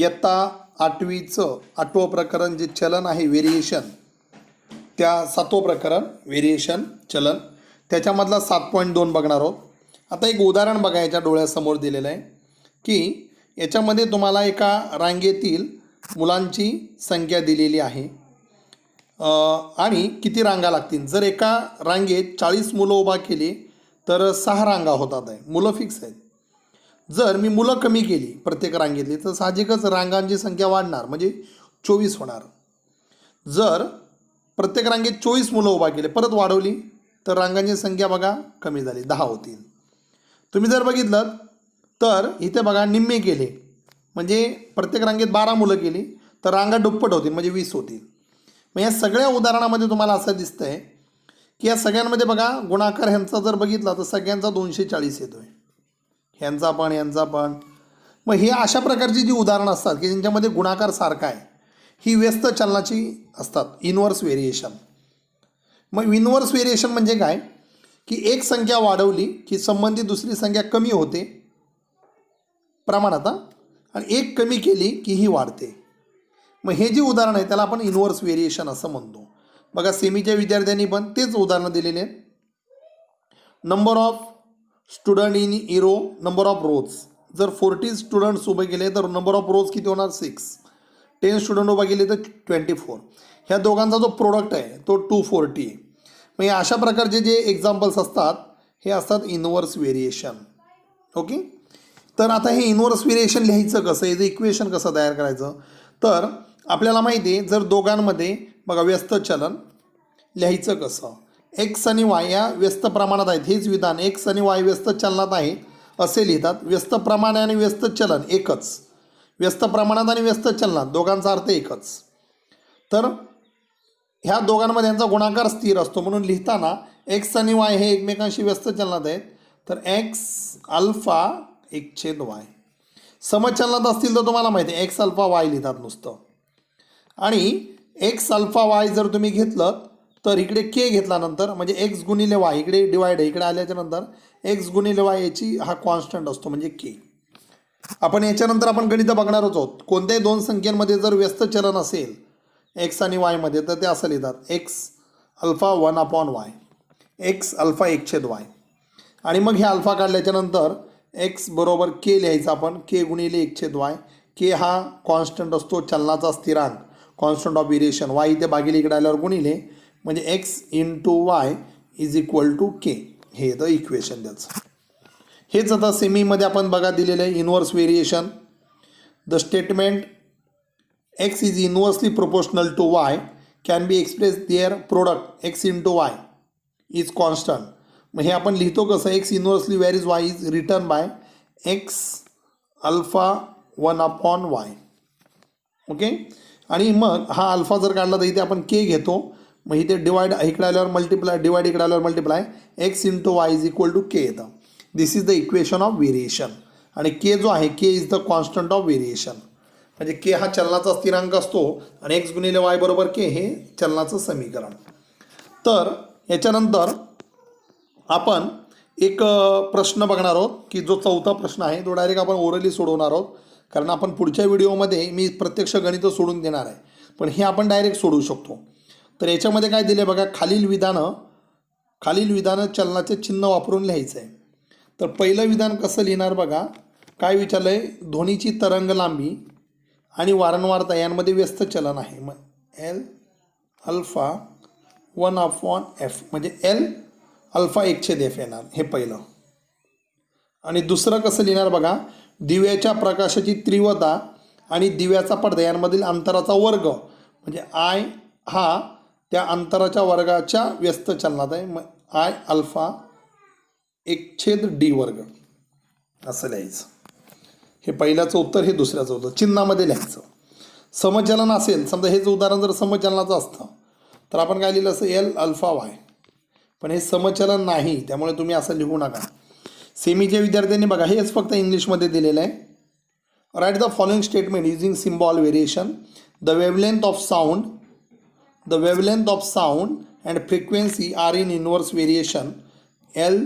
इयत्ता 8वीचं 8वं प्रकरण जे चलन आहे व्हेरिएशन, त्या 7वं प्रकरण व्हेरिएशन चलन त्याच्यामधला 7.2 बघणार आहोत. आता एक उदाहरण बघा याच्या डोळ्यासमोर दिलेलं आहे की याच्यामध्ये तुम्हाला एका रांगेतील मुलांची संख्या दिलेली आहे आणि किती रांगा लागतील. जर एका रांगेत 40 मुलं उभा केली तर 6 रांगा होतात आहे, मुलं फिक्स आहेत. जर मी मुलं कमी केली प्रत्येक रांगेतली तर साहजिकच रांगांची संख्या वाढणार, म्हणजे 24 होणार. जर प्रत्येक रांगेत 24 मुलं उभा केले परत वाढवली तर रांगांची संख्या बघा कमी झाली, 10 होतील. तुम्ही जर बघितलं तर इथे बघा निम्मे केले म्हणजे प्रत्येक रांगेत 12 मुलं केली तर रांगा दुप्पट होतील म्हणजे 20 होतील. मग या सगळ्या उदाहरणामध्ये तुम्हाला असं दिसतं आहे की या सगळ्यांमध्ये बघा गुणाकार ह्यांचा जर बघितला तर सगळ्यांचा 240 येतो आहे, ह्यांचा पण यांचा पण. मग हे अशा प्रकारची जी उदाहरणं असतात की ज्यांच्यामध्ये गुणाकार सारखा आहे ही व्यस्त चलनाची असतात, इनव्हर्स व्हेरिएशन. मग इनव्हर्स व्हेरिएशन म्हणजे काय की एक संख्या वाढवली की संबंधित दुसरी संख्या कमी होते प्रमाणात आणि एक कमी केली की ही वाढते. मग हे जे उदाहरण आहे त्याला आपण इनव्हर्स व्हेरिएशन असं म्हणतो. बघा सेमीच्या विद्यार्थ्यांनी पण तेच उदाहरणं दिलेले आहेत. Number of student in a row, number of rows. जर 40 स्टुडंट्स उभे केले तर नंबर ऑफ रोज किती होणार 6. 10 स्टुडंट उभे केले तर 24. ह्या दोघांचा जो प्रोडक्ट आहे तो 240 आहे. मग या अशा प्रकारचे जे एक्झाम्पल्स असतात हे असतात इनव्हर्स व्हेरिएशन. ओके. तर आता हे इनव्हर्स व्हेरिएशन लिहायचं कसं, याचं इक्वेशन कसं तयार करायचं. तर आपल्याला माहिती आहे जर दोघांमध्ये बघा व्यस्त चलन लिहायचं कसं. एक्स आणि वाय या व्यस्त प्रमाणात आहेत, हेच विधान एक्स आणि वाय व्यस्त चलनात आहे असे लिहितात. व्यस्त प्रमाण आणि व्यस्त चलन एकच, व्यस्त प्रमाणात आणि व्यस्त चलनात दोघांचा अर्थ एकच. तर ह्या दोघांमध्ये यांचा गुणाकार स्थिर असतो म्हणून लिहिताना एक्स आणि वाय हे एकमेकांशी व्यस्त चलनात आहेत तर एक्स अल्फा 1/y. समचलनात असतील तर तुम्हाला माहिती आहे एक्स अल्फा वाय लिहितात नुसतं. आणि एक्स अल्फा वाय जर तुम्ही घेतलं तर इकडे के घेतल्यानंतर म्हणजे एक्स गुणिले वाय, इकडे डिवाइड आहे, इकडे आल्याच्या नंतर एक्स गुणिले वाय याची हा कॉन्स्टंट असतो म्हणजे के. आपण याच्यानंतर आपण गणित बघणारच आहोत. कोणत्याही दोन संख्येमध्ये जर व्यस्त चलन असेल एक्स आणि वायमध्ये तर ते असं लिहितात x alpha 1/y, x alpha 1/y. आणि मग हे अल्फा काढल्याच्या नंतर एक्स बरोबर के लिहायचं आपण, के गुणिले 1/y. के हा कॉन्स्टंट असतो चलनाचा स्थिरांक, कॉन्स्टंट ऑफ व्हेरिएशन. वाय इथे भागिले इकडे आल्यावर गुणिले म्हणजे x into y is equal to k. हे येतं इक्वेशन त्याचं. हेच आता सेमीमध्ये आपण बघा दिलेलं आहे inverse variation. The statement x is inversely proportional to y can be express their product x into y is constant. मग हे आपण लिहितो कसं, x inversely where is y is return by x alpha 1/y. Okay. आणि मग हा alpha जर काढला तर इथे आपण के घेतो, मग इथे डिवाइड इकडे आल्यावर मल्टिप्लाय, डिवाइड इकडे आल्यावर multiply, x into y is equal to k येतं. This is the equation of variation. आणि के जो आहे k is the constant of variation. म्हणजे के हा चलनाचा स्थिरांक असतो आणि एक्स गुणिले वाय बरोबर के हे चलनाचं समीकरण. तर याच्यानंतर आपण एक प्रश्न बघणार आहोत की जो 4था प्रश्न आहे तो डायरेक्ट आपण ओरली सोडवणार आहोत, कारण आपण पुढच्या व्हिडिओमध्ये मी प्रत्यक्ष गणित सोडून देणार आहे, पण हे आपण डायरेक्ट सोडवू शकतो. तर याच्यामध्ये काय दिले बघा, खालील विधानं चलनाचे चिन्ह वापरून लिहायचं आहे. तर पहिलं विधान कसं लिहिणार बघा, काय विचारलं आहे, ध्वनीची तरंग लांबी आणि वारंवारता यांमध्ये व्यस्त चलन आहे. मग एल अल्फा 1/f म्हणजे एल अल्फा 1/f येणार, हे पहिलं. आणि दुसरं कसं लिहिणार बघा, दिव्याच्या प्रकाशाची तीव्रता आणि दिव्याचा पडदा यांमधील अंतराचा वर्ग म्हणजे आय हा त्या अंतराच्या वर्गाच्या व्यस्त चलनात आहे. मग आय अल्फा 1/d² असं लिहायचं. हे पहिल्याचं उत्तर, हे दुसऱ्याचं उत्तर चिन्हामध्ये लिहायचं. समचलन असेल समजा, हेच उदाहरण जर समचलनाचं असतं तर आपण काय लिहिलं असं एल अल्फा वाय, पण हे समचलन नाही त्यामुळे तुम्ही असं लिहू नका. सेमीच्या विद्यार्थ्यांनी बघा हेच फक्त इंग्लिशमध्ये दिलेलं आहे. Write the following statement using symbol variation. The wavelength of sound and frequency are in inverse variation L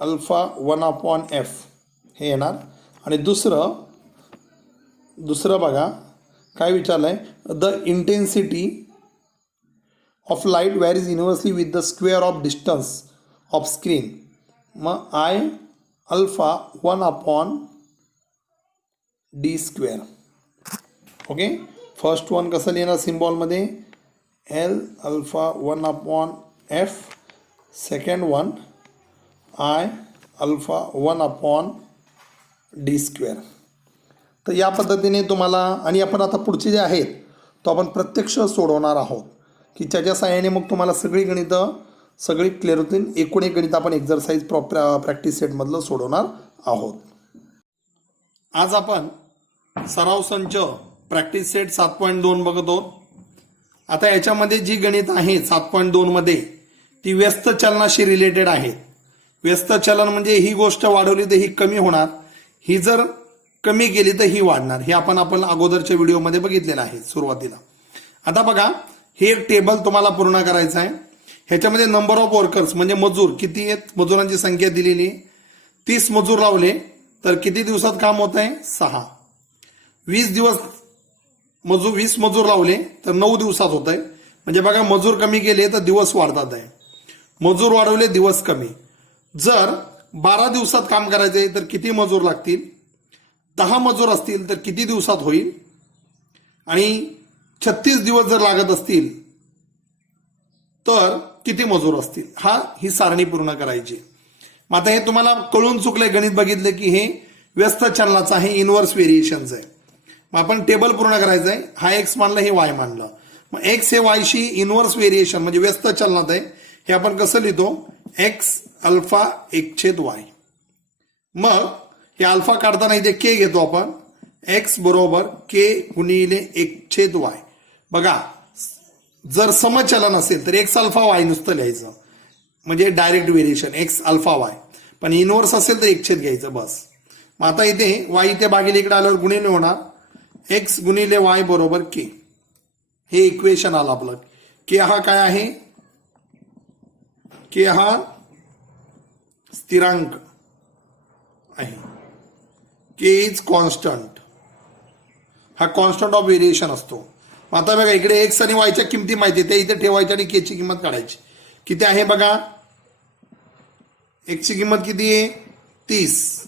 alpha 1/f हे येणार. आणि दुसरं दुसरं बघा काय विचारलंय, the intensity of light varies inversely with the square of distance of screen. मग I alpha 1/d². Okay, first one कसं लिहिणार सिम्बॉलमध्ये, L alpha 1/f. Second one I alpha 1/d². तर या पद्धतीने तुम्हाला, आणि आपण आता पुढचे जे आहेत तो आपण प्रत्यक्ष सोडवणार आहोत की ज्याच्या सहाय्याने मग तुम्हाला सगळी गणितं सगळी क्लिअर होतील. एकूण एक गणित आपण एक्झरसाइज प्रॅक्टिस सेटमधलं सोडवणार आहोत. आज आपण सराव संच प्रॅक्टिस सेट 7.2 बघत आहोत. आता याच्यामध्ये जी गणित आहे 7.2 मध्ये ती व्यस्त चलनाशी रिलेटेड आहेत. व्यस्त चलन म्हणजे ही गोष्ट वाढवली तर ही कमी होणार, ही जर कमी केली तर ही वाढणार. हे आपण अगोदरच्या व्हिडिओमध्ये बघितलेलं आहे सुरुवातीला. आता बघा, हे एक टेबल तुम्हाला पूर्ण करायचं आहे. ह्याच्यामध्ये नंबर ऑफ वर्कर्स म्हणजे मजूर किती आहेत, मजुरांची संख्या दिलेली आहे. 30 मजूर लावले तर किती दिवसात काम होत आहे, 6. 20 मजूर लावले तर 9 दिवसात होत आहे. म्हणजे बघा, मजूर कमी केले तर दिवस वाढतात आहे, मजूर वाढवले दिवस कमी. जर 12 दिवसात काम करायचे तर किती मजूर लागतील, 10 मजूर असतील तर किती दिवसात होईल, आणि 36 दिवस जर लागत असतील तर किती मजूर असतील. ही सारणी पूर्ण करायची. मग आता हे तुम्हाला कळून चुकलंय, गणित बघितलं की हे व्यस्त चलनाचं आहे, इनव्हर्स व्हेरिएशनचं आहे. मग आपण टेबल पूर्ण करायचं आहे. हा एक्स मानलं, हे वाय मानलं. मग एक्स हे वायशी इनव्हर्स व्हेरिएशन म्हणजे व्यस्त चलनात आहे. हे आपण कसं लिहितो, एक्स अल्फा 1/y. मग हे अल्फा काढताना इथे के घेतो आपण, एक्स बरोबर के गुणिले 1/y. बघा, जर समचलन असेल तर एक्स अल्फा वाय नुसतं लिहायचं म्हणजे direct variation x alpha Y. पण इनव्हर्स असेल तर 1 घ्यायचं बस. मग आता इथे वाय इथे भागिले इकडे आल्यावर गुणिले होणार, एक्स गुणिले वाय बरोबर के. हे इक्वेशन आलं आपलं. के हा काय आहे, के हा स्थिरांक आहे, के इज कॉन्स्टंट. हा कॉन्स्टंट ऑफ व्हेरिएशन असतो. आता बघा, इकडे एक्स आणि वायच्या किमती माहिती त्या इथे ठेवायच्या आणि के ची किंमत काढायची. किती आहे बघा, एक्स ची किंमत किती आहे 30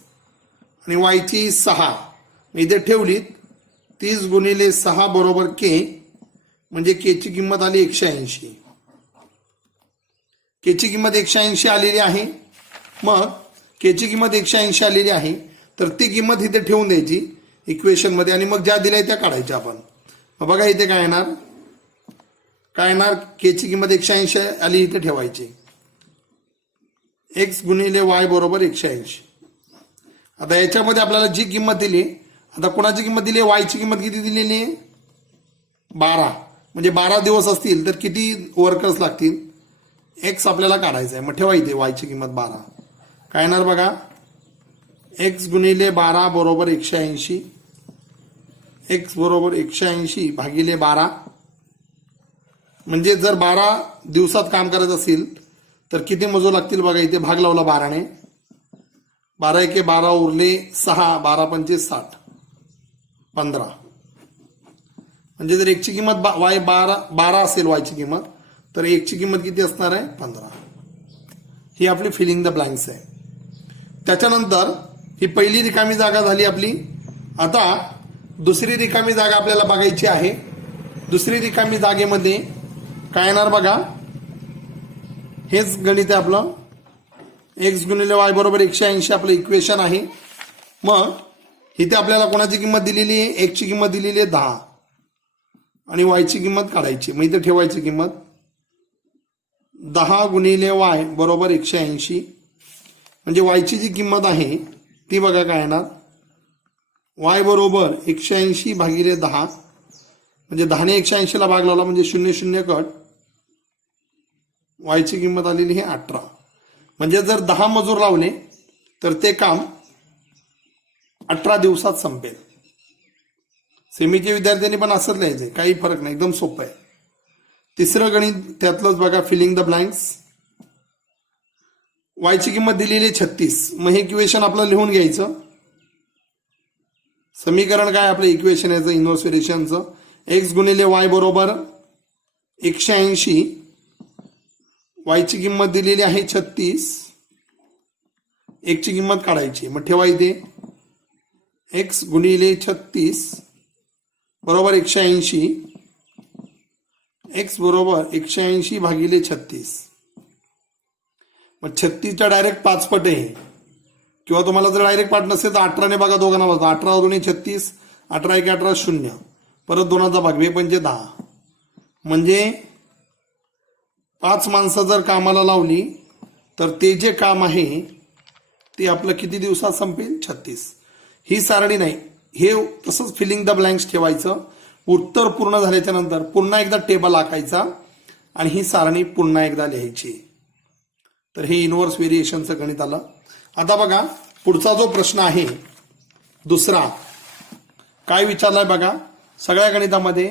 आणि वायची 6. इथे ठेवली 30 गुणिले 6 बरोबर के, म्हणजे के ची किंमत आली 180. के ची किंमत 180 आलेली आहे. मग के ची किंमत 180 आलेली आहे तर ती किंमत इथे ठेवून द्यायची इक्वेशन मध्ये, आणि मग ज्या दिल्या त्या काढायच्या आपण. मग बघा इथे काय येणार, के ची किंमत 180 आली, इथे ठेवायची. एक्स गुणिले वाय बरोबर 180. आता याच्यामध्ये आपल्याला जी किंमत दिली, आता कोणाची किंमत दिली, वायची किंमत किती दिलेली आहे 12. म्हणजे 12 दिवस असतील तर किती वर्कर्स लागतील, एक्स आपल्याला काढायचं आहे. मग ठेवा इथे वायची किंमत 12. काय येणार बघा, एक्स गुणिले 12 बरोबर 180. एक्स बरोबर 180 भागिले 12. म्हणजे जर 12 दिवसात काम करायचं असेल तर किती मजूर लागतील बघा, इथे भाग लावला 12ने. 12 एके 12 उरले 6, 12 पंचे 60, 15. म्हणजे जर एकची किंमत वाय 12 असेल वायची किंमत, तर एकची किंमत किती असणार आहे 15. ही आपली फिलिंग द ब्लँक्स आहे. त्याच्यानंतर ही पहिली रिकामी जागा झाली आपली. आता दुसरी रिकामी जागा आपल्याला बघायची आहे. दुसरी रिकामी जागेमध्ये काय येणार बघा, हेच गणित आहे आपलं. एक्स गुणिले वाय बरोबर 180 आपलं इक्वेशन आहे. मग इथे आपल्याला कोणाची किंमत दिलेली आहे, एक्सची किंमत दिलेली आहे 10 आणि वायची किंमत काढायची. मग इथे ठेवायची किंमत 10 गुणिले वाय बरोबर 180. म्हणजे वायची जी किंमत आहे ती बघा काय येणार, वाय बरोबर 180 भागिले 10. म्हणजे 10ने 180 ला भाग लावला म्हणजे 0 0 कट. वायची किंमत आलेली आहे 18. म्हणजे जर 10 मजूर लावले तर ते काम 18 दिवसात संपेल. सेमीच्या विद्यार्थ्यांनी पण असंच लिहायचंय, काही फरक नाही, एकदम सोपं आहे. तिसरं गणित त्यातलंच बघा, फिलिंग द ब्लँक्स. वायची किंमत दिलेली आहे 36. मग हे इक्वेशन आपलं लिहून घ्यायचं. समीकरण काय आपलं इक्वेशन याचं इनव्हर्स व्हेरिएशनचं, एक्स गुणिले वाय बरोबर 180, वायची किंमत दिलेली आहे 36, एक्सची किंमत काढायची. मग ठेवा इथे एक्स गुणिले 36 बरोबर 180, एक्स बरोबर 180 भागिले 36. मग 36चा डायरेक्ट 5 पट आहे, किंवा तुम्हाला जर डायरेक्ट पाठ नसेल तर 18ने बघा दोघांना बघा. 18 2 36, 18 1 18 0, परत 2चा भाग 2 5 10. म्हणजे 5 माणसं जर कामाला लावली तर ते जे काम आहे ते आपलं किती दिवसात संपेल? 36. ही सारणी नाही, हे तसंच फिलिंग द ब्लँक्स ठेवायचं. उत्तर पूर्ण झाल्याच्या नंतर पुन्हा एकदा टेबल आखायचा आणि ही सारणी पुन्हा एकदा लिहायची. तर हे इनव्हर्स व्हेरिएशनचं गणित आलं. आता बघा पुढचा जो प्रश्न आहे दुसरा, काय विचारलाय बघा. सगळ्या गणितामध्ये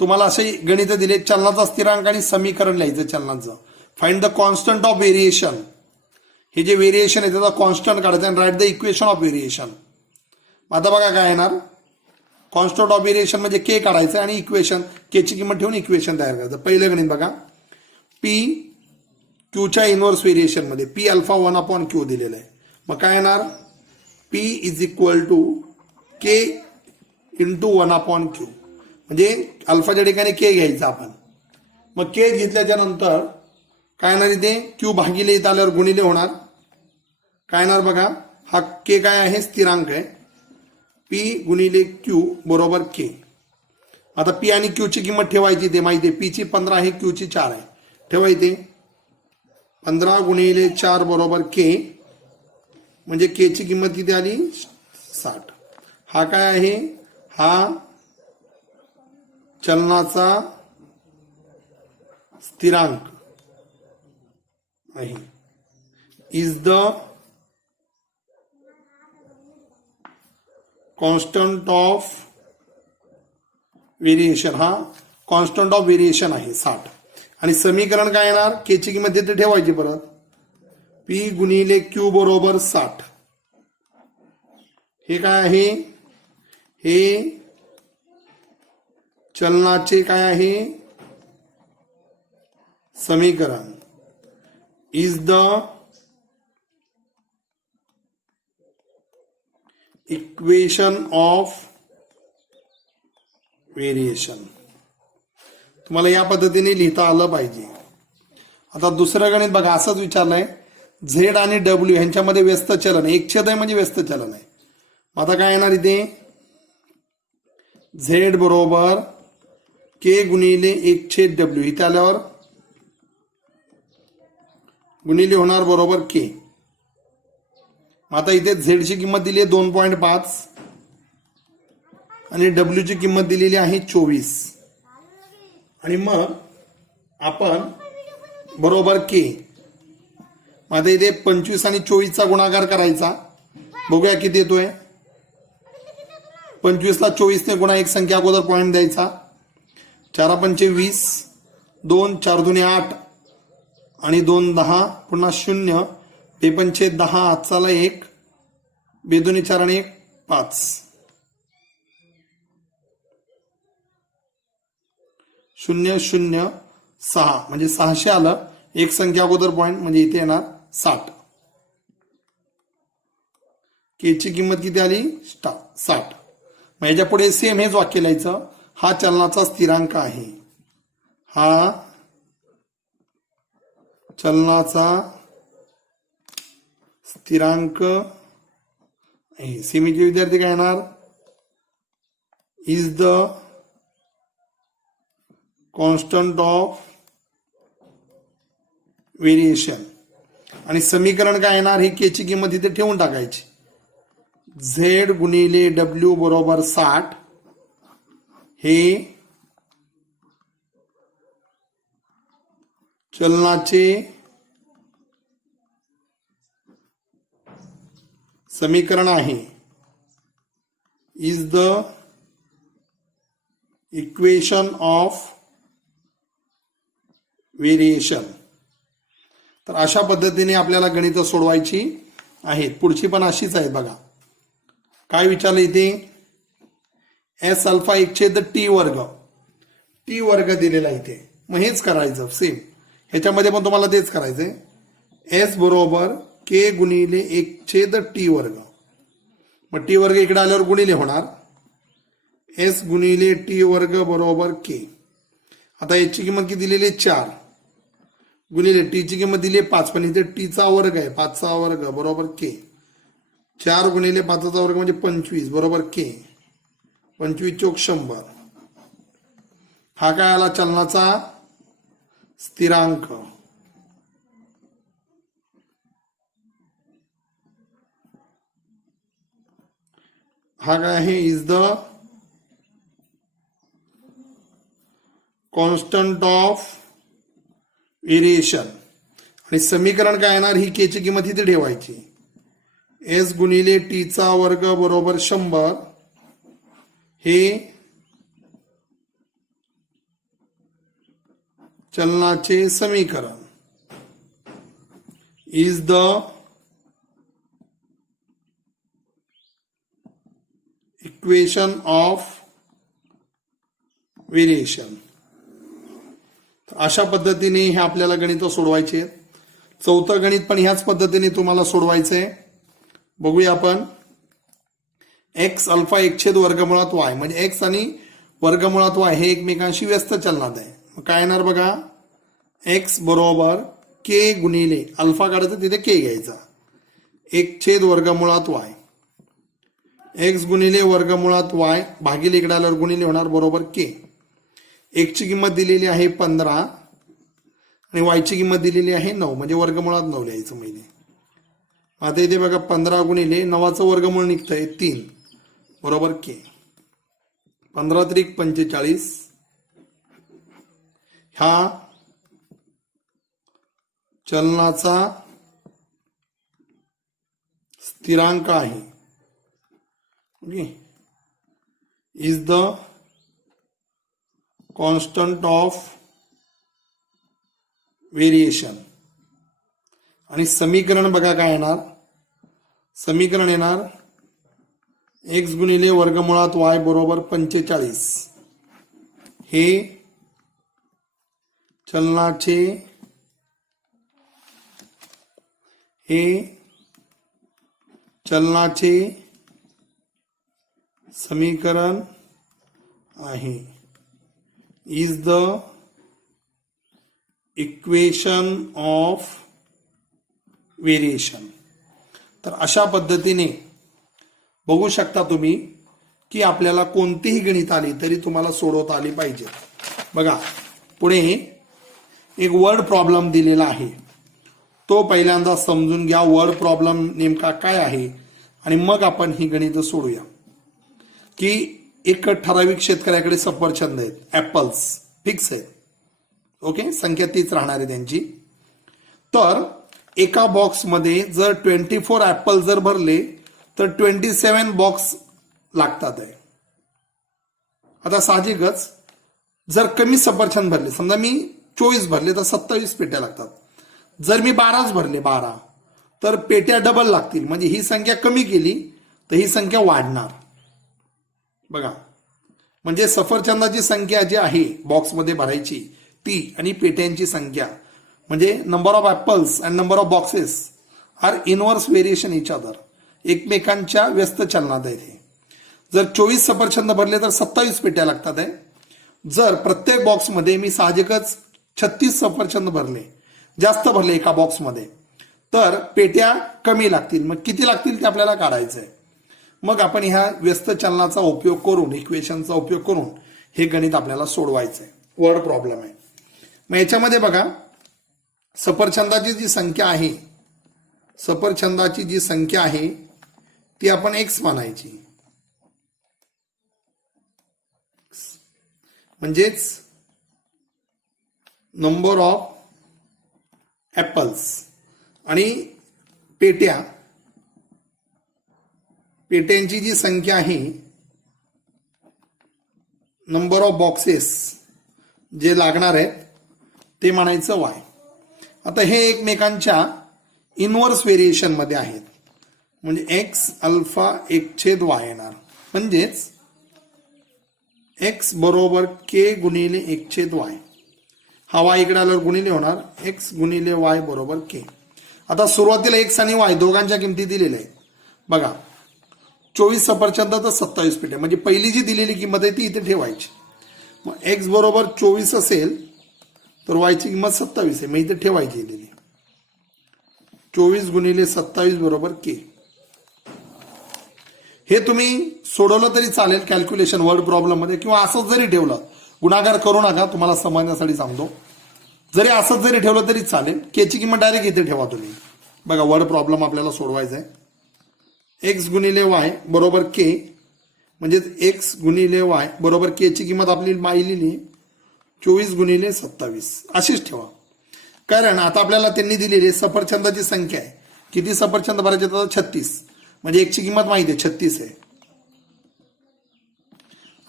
तुम्हाला असे गणित दिले, चलनाचा स्थिरांक आणि समीकरण लिहायचं चलनाचं. Find the constant of variation. हे जे व्हेरिएशन आहे त्याचा कॉन्स्टंट काढायचं आणि write the equation of variation. आता बघा काय येणार, कॉन्स्टंट ऑफ व्हेरिएशन म्हणजे के काढायचं आणि इक्वेशन, के ची किंमत ठेवून इक्वेशन तयार करायचं. पहिलं गणित बघा, पी क्यूच्या इनव्हर्स व्हेरिएशन मध्ये पी अल्फा 1/q दिलेलं आहे. मग काय येणार, p is equal to k into 1/q. म्हणजे अल्फाच्या ठिकाणी के घ्यायचा आपण. मग के घेतल्याच्या नंतर काय येणार इथे, क्यू भागिले इथं आल्यावर गुणिले होणार. काय येणार बघा, हा के काय आहे, स्थिरांक आहे. पी गुणिले क्यू बरोबर के. आता पी आणि क्यू ची किंमत ठेवायची, ते माहिती आहे. पी ची 15 आहे, क्यू ची 4 आहे. ठेवायचे 15 गुणिले 4 बरोबर के. म्हणजे के ची किंमत किती आली, 60. हा काय आहे, हा चलनाचा स्थिरांक आहे. Is the constant of variation. हा कॉन्स्टंट ऑफ व्हेरिएशन आहे 60. आणि समीकरण काय येणार, के ची किंमत तिथे ठेवायची परत. पी गुणिले क्यू बरोबर 60. हे काय आहे, हे चलनाचे काय आहे समीकरण. Is the equation of variation. तुम्हाला या पद्धतीने लिहिता आलं पाहिजे. आता दुसरं गणित बघा, असंच विचारलंय, झेड आणि डब्ल्यू यांच्यामध्ये व्यस्त चलन, एक छेद आहे म्हणजे व्यस्त चलन आहे. आता काय येणार इथे, झेड बरोबर के गुणिले 1/w. इथे आल्यावर गुणिले होणार बरोबर के. आता इथे झेड ची किंमत दिली आहे 2.5 आणि डब्ल्यू ची किंमत दिलेली आहे 24. आणि मग आपण बरोबर के. आता इथे 25 आणि 24चा गुणाकार करायचा. बघूया किती येतोय. 25ला 24ने गुणा, एक संख्या अगोदर पॉईंट द्यायचा. 4 पंचे 20, 2 4 दुने 8 आणि 2 10, पुन्हा 0, 2 पंचे 10, आजचाला 1, 2 दुने 4 आणि 1 5, 0 0 6 म्हणजे 600 आलं. एक संख्या अगोदर पॉईंट म्हणजे इथे येणार 60. के ची किंमत किती आली, 60. मग याच्या पुढे सेम हेच वाक्य लिहायचं. हा चलनाचा स्थिरांक आहे, हा चलनाचा स्थिरांक आहे. सीमीचे विद्यार्थी काय येणार, is the constant of variation. आणि समीकरण काय येणार, ही के ची किंमत इथे ठेवून टाकायची. झेड गुणिले डब्ल्यू बरोबर 60. हे चलनाचे समीकरण आहे. Is the equation of variation. तर अशा पद्धतीने आपल्याला गणित सोडवायची आहेत. पुढची पण अशीच आहेत बघा. काय विचारलं इथे, एस अल्फा 1/t वर्ग, टी वर्ग दिलेला इथे. मग हेच करायचं सेम ह्याच्यामध्ये पण तुम्हाला तेच करायचंय. एस बरोबर के गुणिले 1/t वर्ग. मग टी वर्ग इकडे आल्यावर गुणिले होणार. एस गुणिले टी वर्ग बरोबर के. आता याची किंमत किती दिलेली 4 गुणिले टीची किंमत दिली 5, पण इथे टीचा वर्ग आहे 5चा वर्ग बरोबर के. 4 गुणिले 5चा वर्ग म्हणजे 25 बरोबर के. 25 चोक 100. हा काय आला चलनाचा स्थिरांक. हा काय आहे is the constant of variation. आणि समीकरण काय येणार, ही के ची किंमत इथे ठेवायची. एस गुणिले टीचा वर्ग बरोबर 100 हे चलनाचे समीकरण is the equation of variation. अशा पद्धतीने हे आपल्याला गणित सोडवायचे आहेत. चौथं गणित पण ह्याच पद्धतीने तुम्हाला सोडवायचंय. बघूया आपण. एक्स अल्फा 1/वर्गमुळात वाय म्हणजे एक्स आणि वर्गमुळात वाय हे एकमेकांशी व्यस्त चलनात आहे. मग काय येणार बघा, एक्स बरोबर के गुणिले अल्फा काढायचं तिथे के घ्यायचा 1/वर्गमुळात वाय. एक्स गुणिले वर्गमुळात वाय भागिले इकडे आल्यावर गुणिले होणार बरोबर के. एक्सची किंमत दिलेली आहे 15 आणि वायची किंमत दिलेली आहे 9 म्हणजे वर्गमुळात 9 लिहायचं म्हणजे. आता इथे बघा 15 गुणिले 9चं वर्गमूळ निघतंय 3 बरोबर के. 15 त्रिक 45. हा चलनाचा स्थिरांक आहे. Okay, is the constant of variation. आणि समीकरण बघा काय येणार. समीकरण येणार एक्स गुणिले वर्गमुळात वाय बरोबर 45 हे चलनाचे समीकरण आहे. Is the equation of variation. तर अशा पद्धतीने बघू शकता तुम्ही की आपल्याला कोणतीही गणित आली तरी तुम्हाला सोडवता आली पाहिजे. बघा पुढे एक वर्ड प्रॉब्लेम दिलेला आहे. तो पहिल्यांदा समजून घ्या. वर्ड प्रॉब्लेम नेमका काय आहे आणि मग आपण ही गणित सोडूया. की एक ठराविक शेतकऱ्याकडे सफरचंद आहेत, ऍपल्स फिक्स आहेत. ओके, संख्या तीच राहणार आहे त्यांची. तर एका बॉक्समध्ये जर 24 ऍपल जर भरले तर 27 बॉक्स लागतात आहे. आता साहजिकच जर कमी सफरचंद भरले, समजा मी 24 भरले तर 27 पेट्या लागतात. जर मी 12च भरले 12 तर पेट्या डबल लागतील. म्हणजे ही संख्या कमी केली तर ही संख्या वाढणार. बघा म्हणजे सफरचंदाची संख्या जी आहे बॉक्समध्ये भरायची ती आणि पेट्यांची संख्या म्हणजे number of apples and number of boxes are inverse variation each other. एकमेकांच्या व्यस्त चलनात आहे. जर 24 सफरचंद भरले तर 27 पेट्या लागतात आहे. जर प्रत्येक बॉक्समध्ये मी साहजिकच 36 सफरचंद भरले, जास्त भरले एका बॉक्समध्ये, तर पेट्या कमी लागतील. मग किती लागतील ते आपल्याला काढायचं आहे. मग आपण ह्या व्यस्त चलनाचा उपयोग करून, इक्वेशनचा उपयोग करून हे गणित आपल्याला सोडवायचं आहे. वर्ड प्रॉब्लेम आहे. मग याच्यामध्ये बघा सफरचंदाची जी संख्या आहे ती आपण एक्स मानायची. म्हणजेच नंबर ऑफ ऍपल्स आणि पेट्यांची जी संख्या आहे, नंबर ऑफ बॉक्सेस जे लागणार आहेत ते म्हणायचं वाय. आता हे एकमेकांच्या इनवर्स व्हेरिएशन मध्ये आहेत. म्हणजे एक्स अल्फा 1/y येणार. म्हणजेच एक्स बरोबर के गुणिले 1/y. हा वाय इकडे आल्यावर गुणिले होणार एक्स गुणिले वाय बरोबर के. आता सुरुवातीला एक्स आणि वाय दोघांच्या किमती दिलेल्या आहेत बघा. 24 सफरचंद तर 27 पेट्या, म्हणजे पहिली जी दिलेली किंमत आहे ती इथे ठेवायची. मग एक्स बरोबर 24 असेल तर वायची किंमत 27 आहे, मग इथे ठेवायची दिलेली. 24 गुणिले 27 बरोबर के. हे तुम्ही सोडवलं तरी चालेल कॅल्क्युलेशन वर्ड प्रॉब्लेम मध्ये, किंवा असंच जरी ठेवलं, गुणाकार करू नका, तुम्हाला समजण्यासाठी सांगतो. जरी असंच जरी ठेवलं तरी चालेल. के ची किंमत डायरेक्ट इथे ठेवा तुम्ही. बघा वर्ड प्रॉब्लेम आपल्याला सोडवायचा आहे. एक्स गुणिले वाय बरोबर के, म्हणजे एक्स गुणिले वाय बरोबर के ची किंमत आपली माहिलेली 24 गुणिले 27 अशीच ठेवा. कारण आता आपल्याला त्यांनी दिलेली सफरचंदाची संख्या आहे. किती सफरचंद भरायचे तर 36, म्हणजे एक्सची किंमत माहिती आहे 36 आहे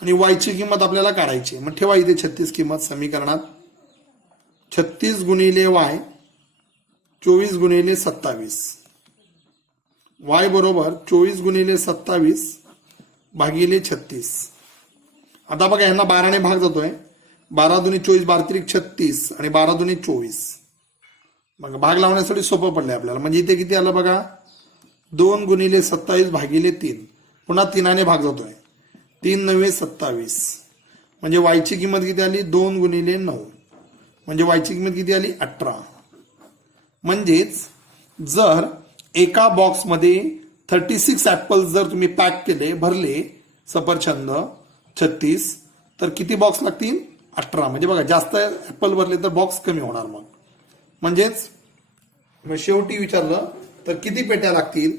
आणि वायची किंमत आपल्याला काढायची. मग ठेवा इथे 36 किंमत समीकरणात. 36 गुणिले वाय 24 गुणिले 27. वाय बरोबर 24 गुणिले 27 भागिले 36. आता बघा यांना 12ने भाग जातोय. 12 दुनी 24, 12 त्रिक 36 आणि 12 दुनी 24. मग भाग लावण्यासाठी सोपं पडलंय आपल्याला. म्हणजे इथे किती आलं बघा, 2 गुणिले 27 भागिले 3. पुन्हा 3ने भाग जातोय. 3 9 27. म्हणजे वायची किंमत किती आली 2 गुणिले 9. म्हणजे वायची किंमत किती आली 18. म्हणजेच जर एका बॉक्समध्ये 36 ऍपल जर तुम्ही पॅक केले, भरले सफरचंद 36, तर किती बॉक्स लागतील 18. म्हणजे बघा जास्त ऍपल भरले तर बॉक्स कमी होणार. म्हणजेच शेवटी विचारलं तर किती पेट्या लागतील,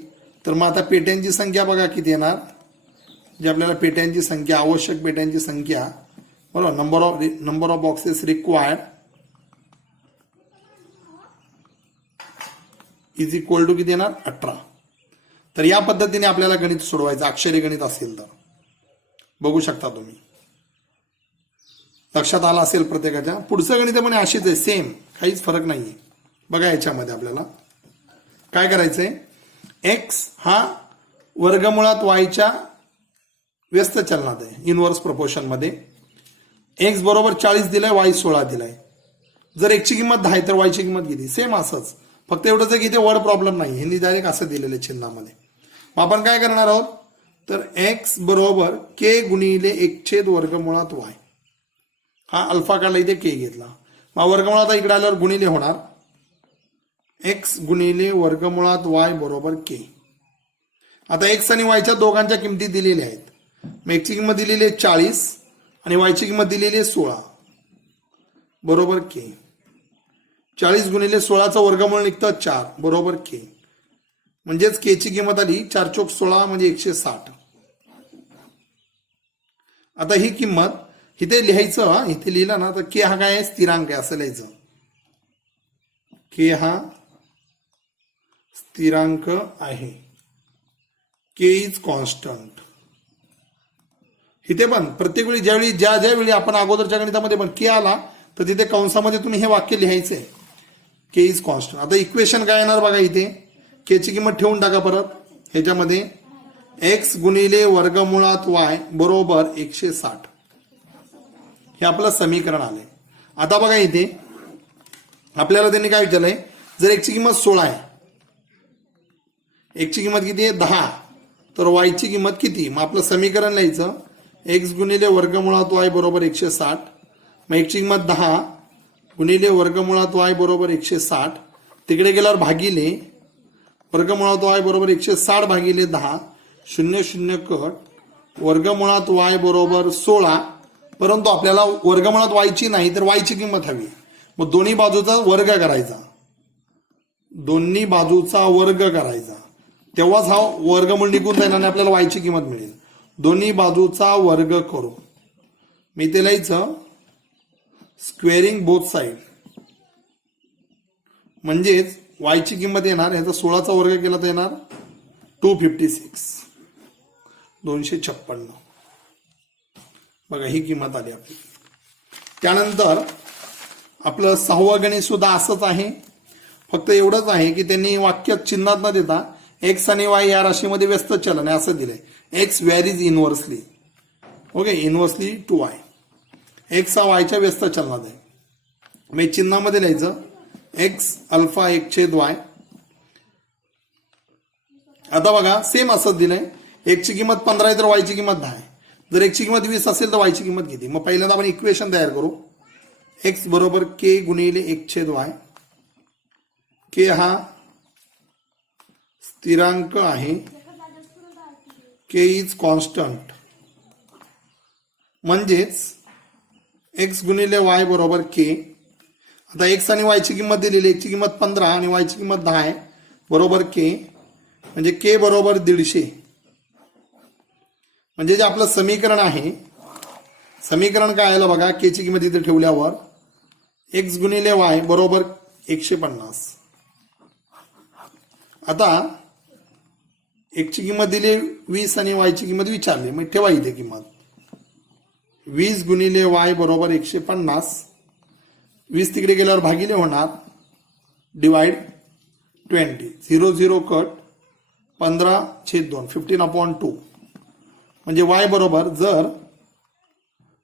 तर मग आता पेट्यांची संख्या बघा किती येणार. जे आपल्याला पेट्यांची संख्या, आवश्यक पेट्यांची संख्या बरोबर, number of boxes required is equal to किती येणार 18. तर या पद्धतीने आपल्याला गणित सोडवायचं, अक्षरी गणित असेल तर. बघू शकता तुम्ही, लक्षात आला असेल प्रत्येकाच्या. पुढचं गणित पण अशीच आहे, सेम, काहीच फरक नाहीये. बघा याच्यामध्ये आपल्याला काय करायचंय, एक्स हा वर्गमुळात वायच्या व्यस्त चलनात आहे, इनव्हर्स प्रपोर्शन मध्ये. एक्स बरोबर 40 दिलाय, वाय 16 दिलाय. जर एक्सची किंमत 10 तर वायची किंमत किती, सेम असंच. फक्त एवढंच आहे की इथे वर्ड प्रॉब्लेम नाही, यांनी डायरेक्ट असं दिलेलं चिन्हामध्ये. मग आपण काय करणार आहोत, तर एक्स बरोबर के गुणिले 1 वर्गमुळात वाय. हा अल्फा काढला, इथे के घेतला. मग वर्गमुळात इकडे आल्यावर गुणिले होणार एक्स गुणिले वर्गमुळात वाय बरोबर के. आता एक्स आणि वायच्या दोघांच्या किमती दिलेल्या आहेत. मग एक्सची किंमत दिलेली आहे 40 आणि वायची किंमत दिलेली आहे 16 बरोबर के. 40 गुणिले 16चं वर्गमूळ निघतं 4 बरोबर के. म्हणजेच के ची किंमत आली 4 चोक 16 म्हणजे 160. आता ही किंमत इथे लिहायचं, इथे लिहिलं ना तर के हा काय आहे, स्थिरांक आहे असं लिहायचं. के हा स्थिरांक आहे. K is constant. इथे पण प्रत्येक वेळी ज्यावेळी ज्या वेळी आपण अगोदरच्या गणितामध्ये पण के आला तर तिथे कंसामध्ये तुम्ही हे वाक्य लिहायचंय, के इज कॉन्स्टंट. आता इक्वेशन काय येणार बघा, इथे के ची किंमत ठेवून टाका परत ह्याच्यामध्ये. एक्स गुणिले वर्गमुळात वाय बरोबर 160. हे आपलं समीकरण आलंय. आता बघा इथे आपल्याला त्यांनी काय विचारलंय, जर एक्सची किंमत 16 आहे, एक्सची किंमत किती आहे 10, तर वायची किंमत किती. मग आपलं समीकरण लिहायचं, एक्स गुणिले वर्गमुळात वाय बरोबर 160. मग एक्सची किंमत 10 गुणिले वर्गमुळात वाय बरोबर 160. तिकडे गेल्यावर भागिले वर्गमुळात वाय बरोबर 160 भागिले 10. 0 0 कट. वर्गमुळात वाय बरोबर 16. परंतु आपल्याला वर्गमुळात वायची नाही तर वायची किंमत हवी. मग दोन्ही बाजूचा वर्ग करायचा, दोन्ही बाजूचा वर्ग करायचा, तेव्हाच हा वर्गमूळ निघून जाईल आणि आपल्याला वायची किंमत मिळेल. दोन्ही बाजूचा वर्ग करू. मी ते लिहायचं स्क्वेअरिंग बोथ साइड. म्हणजेच वायची किंमत येणार, ह्याचा 16चा वर्ग केला तर येणार 256, 256. बघा ही किंमत आली आपली. त्यानंतर आपलं 6वं गणित सुद्धा असंच आहे. फक्त एवढंच आहे की त्यांनी वाक्यात चिन्हात न देता एक्स आणि वाय या राशीमध्ये व्यस्त चलन आहे असं दिलंय. X varies inversely. Okay, inversely to y. X हा वायच्या व्यस्त चलनात आहे. मग चिन्हामध्ये लिहायचं एक्स अल्फा 1/y. आता बघा सेम असंच दिलंय. एक्सची किंमत 15 आहे तर वायची किंमत 10 आहे. जर एक्सची किंमत 20 असेल तर वायची किंमत किती. मग पहिल्यांदा आपण इक्वेशन तयार करू. एक्स बरोबर के गुणिले 1/y. के हा स्थिरांक आहे. K is constant. म्हणजेच एक्स गुणिले वाय बरोबर के. आता एक्स आणि वायची किंमत दिलेली. एक्सची किंमत 15 आणि वायची किंमत 10 आहे बरोबर के. म्हणजे के बरोबर 150. म्हणजे जे आपलं समीकरण आहे, समीकरण काय आलं बघा. के ची किंमत इथे ठेवल्यावर एक्स गुणिले वाय बरोबर 150. आता एक्सची किंमत दिली 20 आणि वायची किंमत विचारली. मग ठेवा इथे किंमत. 20 गुणिले वाय बरोबर 150. 20 तिकडे गेल्यावर भागिले होणार. डिवाइड 20. 0 0 कट. 15/2 15/2. म्हणजे वाय बरोबर जर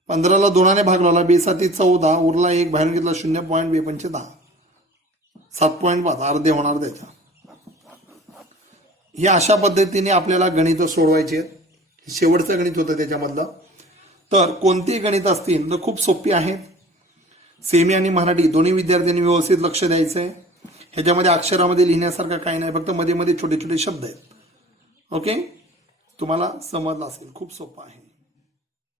15ला 2ने भाग लावला 2×7=14. उरला 1 बाहेर घेतला 0.2 7.5 अर्धे होणार त्याच्या. हे अशा पद्धतीने आपल्याला गणित सोडवायचे आहेत. शेवटचं गणित होतं त्याच्यामधलं. तर कोणतीही गणित असतील तर खूप सोपी आहेत. सेमी आणि मराठी दोन्ही विद्यार्थ्यांनी व्यवस्थित लक्ष द्यायचं आहे. ह्याच्यामध्ये अक्षरामध्ये लिहिण्यासारखं काही नाही, फक्त मध्ये मध्ये छोटे छोटे शब्द आहेत. ओके, तुम्हाला समजलं असेल. खूप सोपं आहे.